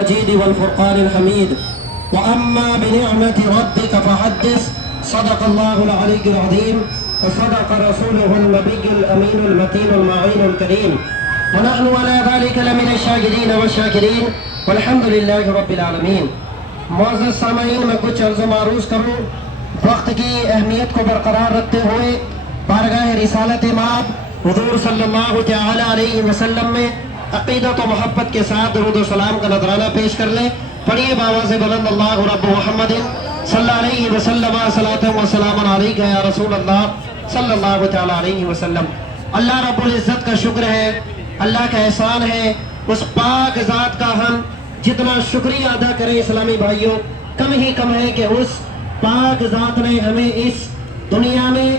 المجيد والفرقان الحميد وأما بنعمة ربك فحدث صدق الله العلي العظيم وصدق رسوله النبي الأمين المتين المعين الكريم ونحن على ذلك لمن الشاهدين والشاكرين والحمد لله رب العالمين. معزز سامعین، میں کچھ عرض و معروض کروں وقت کی اہمیت کو برقرار رکھتے ہوئے بارگاہ رسالت مآب حضور صلی اللہ تعالی علیہ وسلم میں عقیدت و محبت کے ساتھ درود و سلام کا نذرانہ پیش کر لیں. پڑھیے بآواز بلند اللہ رب محمد صلی اللہ علیہ وسلم صلاۃ و سلام علیک یا رسول اللہ صلی اللہ تعالی علیہ وسلم. اللہ رب العزت کا شکر ہے، اللہ کا احسان ہے. اس پاک ذات کا ہم جتنا شکریہ ادا کریں اسلامی بھائیوں کم ہی کم ہے کہ اس پاک ذات نے ہمیں اس دنیا میں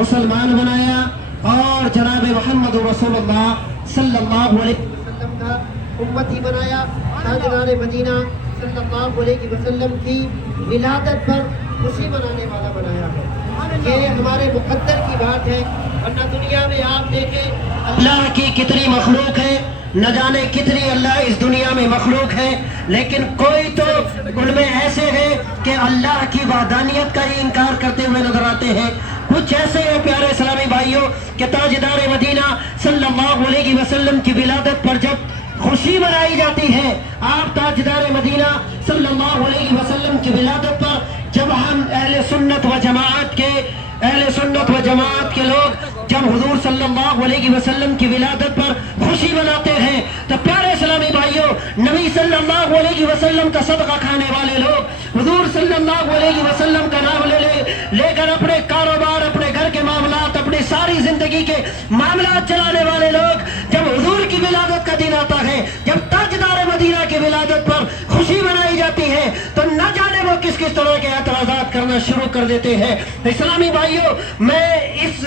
مسلمان بنایا اور جناب محمد رسول اللہ صلی اللہ علیہ وسلم کا امتی بنایا. تاجدار مدینہ صلی اللہ علیہ وسلم کی ولادت پر خوشی منانے والا بنایا ہے. یہ ہمارے مقدر کی بات ہے، ورنہ دنیا میں آپ دیکھیں اللہ کی کتنی مخلوق ہے، نہ جانے کتنی اللہ اس دنیا میں مخلوق ہے، لیکن کوئی تو ان میں ایسے ہیں کہ اللہ کی وحدانیت کا ہی انکار کرتے ہوئے نظر آتے ہیں. کچھ ایسے ہیں پیارے اسلامی بھائیوں کہ تاجدار مدینہ صلی اللہ علیہ وسلم کی ولادت پر جب خوشی منائی جاتی ہے، آپ تاجدار مدینہ صلی اللہ علیہ وسلم کی ولادت پر جب ہم اہل سنت و جماعت کے لوگ جب حضور صلی اللہ علیہ وسلم کی ولادت پر خوشی مناتے ہیں تو پیارے اسلامی بھائیوں نبی صلی اللہ علیہ وسلم کا صدقہ کھانے والے لوگ، حضور صلی اللہ علیہ وسلم کا نام لے کر اپنے کاروبار، اپنے گھر کے معاملات، اپنی ساری زندگی کے معاملات چلانے والے لوگ جب حضور کی ولادت کا دن آتا ہے، جب تاجدار مدینہ کی ولادت پر خوشی منائی جاتی ہے تو نہ جانے وہ کس طرح کے اعتراضات کرنا شروع کر دیتے ہیں. اسلامی بھائیوں، میں اس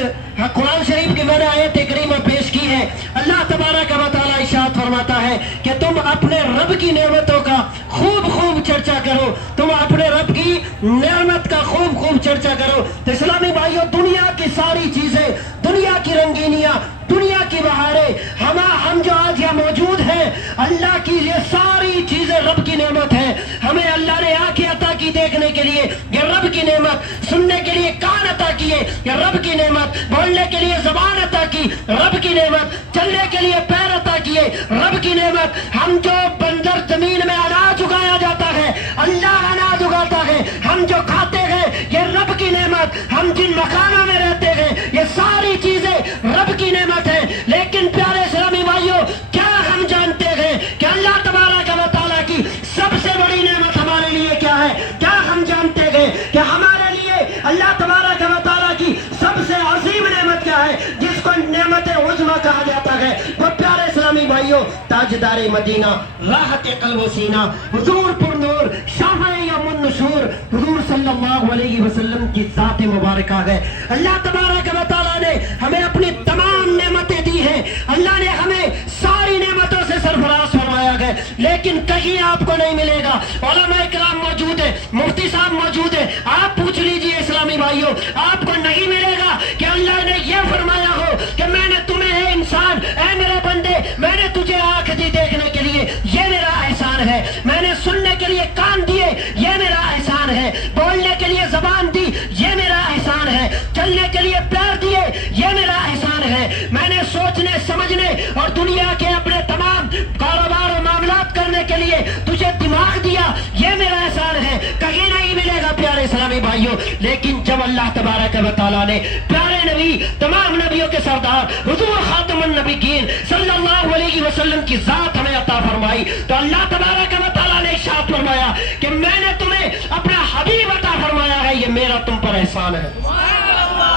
قرآن شریف کی میں نے آیت کریمہ پیش کی ہے. اللہ تبارک و تعالیٰ ارشاد فرماتا ہے کہ تم اپنے رب کی نعمتوں کا خوب چرچا کرو، تم اپنے رب کی نعمت کا خوب چرچا کرو. تو اسلامی بھائیوں، دنیا کی ساری چیزیں، دنیا کی رنگینیاں، دنیا کی بہاریں، ہم جو آج یہاں موجود ہیں، اللہ کی یہ ساری چیزیں رب کی نعمت ہے. ہمیں اللہ نے آنکھیں عطا کی دیکھنے کے لیے، یہ رب کی نعمت، سننے کے لیے کان عطا کیے، یہ رب کی نعمت، بولنے کے لیے زبان عطا کی، رب کی نعمت، چلنے کے لیے پیر عطا کیے، رب کی نعمت. ہم جو بنجر زمین میں اناج اگایا جاتا ہے، اللہ اناج اگاتا ہے. ہم جو کھاتے ہیں یہ رب کی نعمت. ہم جن مکانوں میں رہتے ہیں یہ ساری چیزیں رب کی نعمت ہے. لیکن پیارے اسلامی بھائیوں، کیا ہم جانتے ہیں کہ اللہ تبارک و تعالیٰ کی سب سے بڑی نعمت ہمارے لیے کیا ہے؟ کیا ہم جانتے ہیں کہ ہمارے لیے اللہ تبارک و تعالیٰ کی سب سے عظیم نعمت کیا ہے، جس کو نعمت عظمی کہا جاتا ہے؟ وہ پیارے اسلامی بھائیوں تاجدار مدینہ، راحت قلب و سینہ، حضور پر نور، شافع یوم النشور، حضور صلی اللہ علیہ وسلم کی ذات مبارکہ ہے. اللہ تبارک و تعالیٰ نے ہمیں اپنی تمام نعمتیں دی ہیں. اللہ نے ہمیں ساری نعمتوں سے سرفراز فرمایا ہے، لیکن کہیں آپ کو نہیں ملے گا. علماء کرام موجود ہیں، مفتی صاحب موجود ہیں، آپ پوچھ لیجئے اسلامی بھائیوں، آپ کو نہیں ملے گا کہ اللہ نے یہ فرمایا ہو کہ میں نے تمہیں اے انسان، اے میرے بندے، میں نے تجھے آنکھ دی دیکھنے کے لیے، یہ میرا احسان ہے. میں نے سننے کے لیے کان دیے، یہ میرا احسان ہے. بولنے کے لیے زبان دی، یہ میرا احسان ہے. چلنے کے لیے پیر دیے، یہ میرا احسان ہے. میں نے سوچنے سمجھنے اور دنیا کے اپنے تمام کاروبار و معاملات کرنے کے لیے تجھے دماغ دیا، یہ میرا احسان ہے. کہیں نہیں ملے گا پیارے اسلامی بھائیوں. لیکن جب اللہ تبارک و تعالیٰ نے پیارے نبی، تمام نبیوں کے سردار حضور خاتم النبیین صلی اللہ علیہ وسلم کی ذات ہمیں عطا فرمائی تو اللہ تبارک و تعالیٰ نے ارشاد فرمایا کہ میں نے تمہیں اپنا حبیب عطا فرمایا ہے، یہ میرا تم پر احسان ہے.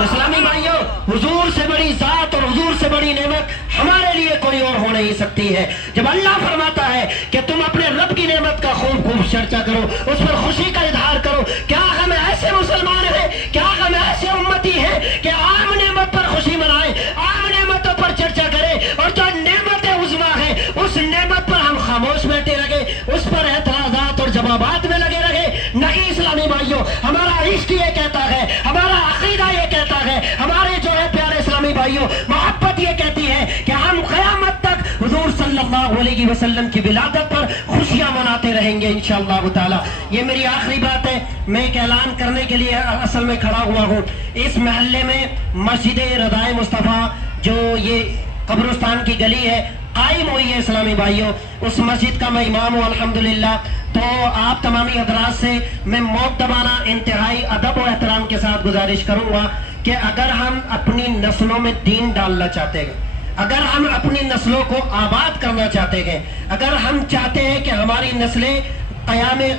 اسلامی بھائیوں، حضور سے بڑی ذات اور حضور سے بڑی نعمت ہمارے لیے کوئی اور ہو نہیں سکتی ہے. جب اللہ فرماتا ہے کہ تم اپنے رب کی نعمت کا خوب چرچا کرو، اس پر خوشی کا اظہار کرو، کیا ہم ایسے مسلمان ہیں، کیا ہم ایسے امتی ہیں کہ عام نعمت پر خوشی منائیں، عام نعمتوں پر چرچا کریں، اور جو نعمت عظمیٰ ہے اس نعمت پر ہم خاموش بیٹھے رہے، اس پر اعتراضات اور جوابات میں لگے رہے؟ نہیں اسلامی بھائیوں، ہمارا عشق یہ کہتا ہے، ہمارا عقیدہ یہ کہتا ہے، ہمارے جو ہے پیارے اسلامی بھائیوں محبت یہ کہتی ہے کہ ہم قیامت تک حضور صلی اللہ علیہ وسلم کی ولادت پر خوشیاں مناتے رہیں گے انشاءاللہ تعالی۔ یہ میری آخری بات ہے، میں ایک اعلان کرنے کے لیے اصل میں کھڑا ہوا ہوں۔ اس محلے میں مسجد رضائے مصطفیٰ جو یہ قبرستان کی گلی ہے قائم ہوئی ہے اسلامی بھائیوں، اس مسجد کا میں امام ہوں الحمدللہ۔ تو آپ تمامی حضرات سے میں مؤدبانہ انتہائی ادب و احترام کے ساتھ گزارش کروں گا کہ اگر ہم اپنی نسلوں میں دین ڈالنا چاہتے ہیں، اگر ہم اپنی نسلوں کو آباد کرنا چاہتے ہیں، اگر ہم چاہتے ہیں کہ ہماری نسلیں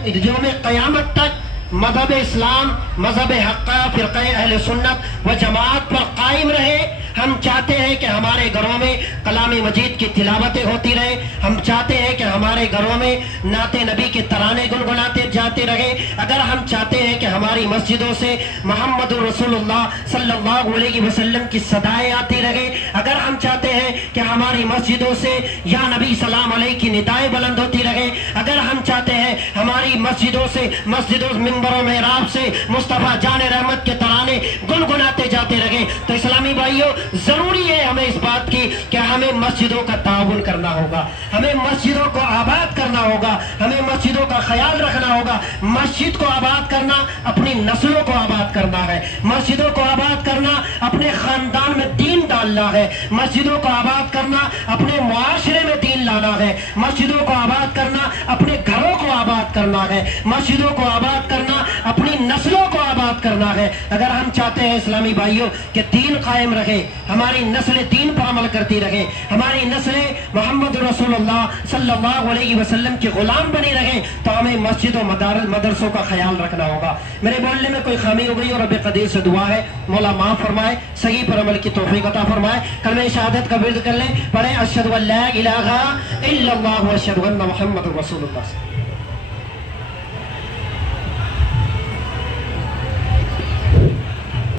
یوم قیامت تک مذہب اسلام، مذہب حقہ، فرقہ اہل سنت و جماعت پر قائم رہے، ہم چاہتے ہیں کہ ہمارے گھروں میں کلام مجید کی تلاوتیں ہوتی رہے، ہم چاہتے ہیں کہ ہمارے گھروں میں نعت نبی کے ترانے گنگناتے جاتے رہے، اگر ہم چاہتے ہیں کہ ہماری مسجدوں سے محمد رسول اللہ صلی اللہ علیہ وسلم کی صدائیں آتی رہے، اگر ہم چاہتے ہیں کہ ہماری مسجدوں سے یا نبی سلام علیہ کی ندائیں بلند ہوتی رہے، اگر ہم چاہتے ہیں ہماری مسجدوں سے منبر و محراب سے مصطفیٰ جان رحمت کے ترانے گنگناتے جاتے رہے، تو اسلامی بھائیوں ضروری ہے ہمیں اس بات کی کہ ہمیں مسجدوں کا تعاون کرنا ہوگا، ہمیں مسجدوں کو آباد کرنا ہوگا، ہمیں مسجدوں کا خیال رکھنا ہوگا۔ مسجد کو آباد کرنا اپنی نسلوں کو آباد کرنا ہے، مسجدوں کو آباد کرنا اپنے خاندان میں دین ڈالنا ہے، مسجدوں کو آباد کرنا اپنے معاشرے میں دین لانا ہے، مسجدوں کو آباد کرنا اپنے گھروں کو آباد کرنا ہے، مسجدوں کو آباد کرنا اپنی نسلوں کو آباد کرنا ہے۔ اگر ہم چاہتے ہیں اسلامی بھائیوں کہ دین قائم رہے، ہماری نسلیں دین پر عمل کرتی رہے، ہماری نسلیں محمد رسول اللہ صلی اللہ علیہ وسلم کی غلام بنی رہے، تو ہمیں مسجد و مدرسوں کا خیال رکھنا ہوگا۔ میرے بولنے میں کوئی خامی ہو گئی اور رب قدیر سے دعا ہے مولا معاف فرمائے، صحیح پر عمل کی توفیق عطا فرمائے۔ کلمہ شہادت کا ورد کر لیں، پڑھیں اشہد ان لا الہ الا اللہ و اشہد ان محمد رسول اللہ۔